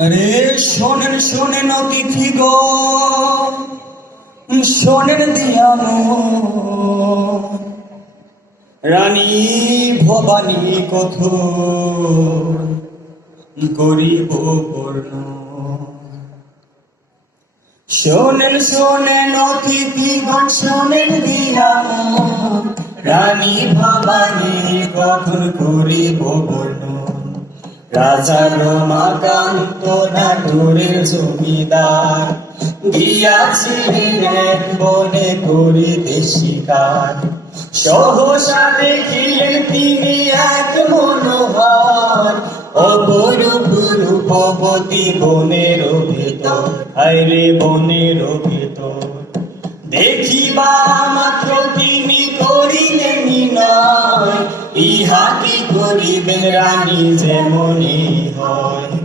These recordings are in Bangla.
আরে শোনেন শোনেন অতিথি গো। শোনেন দিয়ানো। রানী ভবানী কথ গরিব পূর্ণ শোনেন শোনেন অতিথিগণ শোনেন দিয়ানো। রানী ভবানী কখন করিব বর্ণ। রাজা রমাকান্ত নাটুরের জমিদার। গিয়াছিলেন বনে করিতে সহসা দেখিলেন তিনি এক অপরূপ রূপবতী বনের ভেতর আইরে বনের ভেতর দেখিবা মাত্র তিনি করিলেন নয় ইহা করিবেন রানী যেমনই হয়।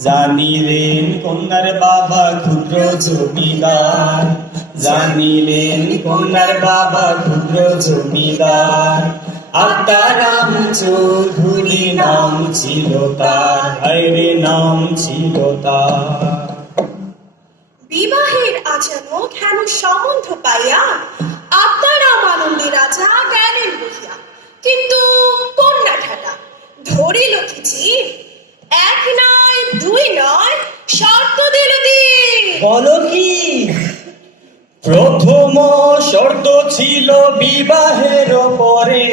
জানিলেন কন্যার বাবা ক্ষুদ্র জমিদার। জানিলেন কন্যার বাবা ক্ষুদ্র জমিদার। আত্মারাম চৌধুরী নাম ছিল তার। হায়রে, নাম ছিল তার। ধরিল কি এক নয়, দুই নয়, শর্ত দিল বলো কি? প্রথম শর্ত ছিল বিবাহের পরে।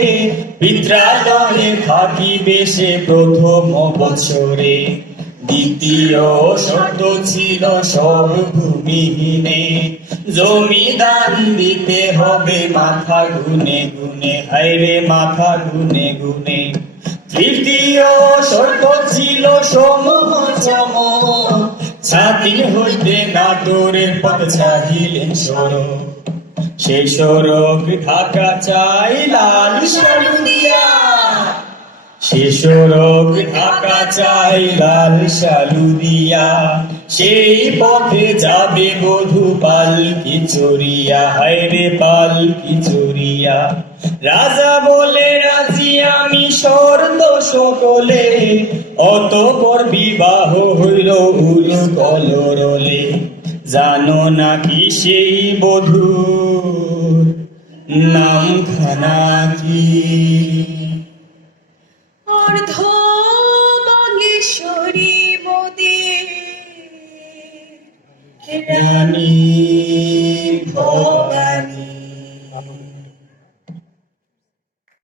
পিত্রালয়ে থাকিবে সে প্রথম বছরে। দ্বিতীয় শর্ত ছিল সব ভূমিহীনে জমিদান দিতে হবে মাথা গুনে গুনে। হাইরে মাথা গুনে গুনে। তৃতীয় শর্ত ছিল সমূহ চমক। ছাতি হইতে নাটোরের পথ চাহিলেন সড়ক সে সড়ক ঢাকা চাই লাল দিয়া সে সড়ক ঢাকা চাই লাল শালু দিয়া সেই পথে যাবে বধু পালকি চড়িয়া হায়রে পালকি চড়িয়া রাজা বলে, রাজি আমি শর্ত সকলে। অতপর বিবাহ হইল উলু কলরলে। জানো নাকি সেই বধূ? নাম খানা কি? অর্ধ বাগেশ্বরী রানী।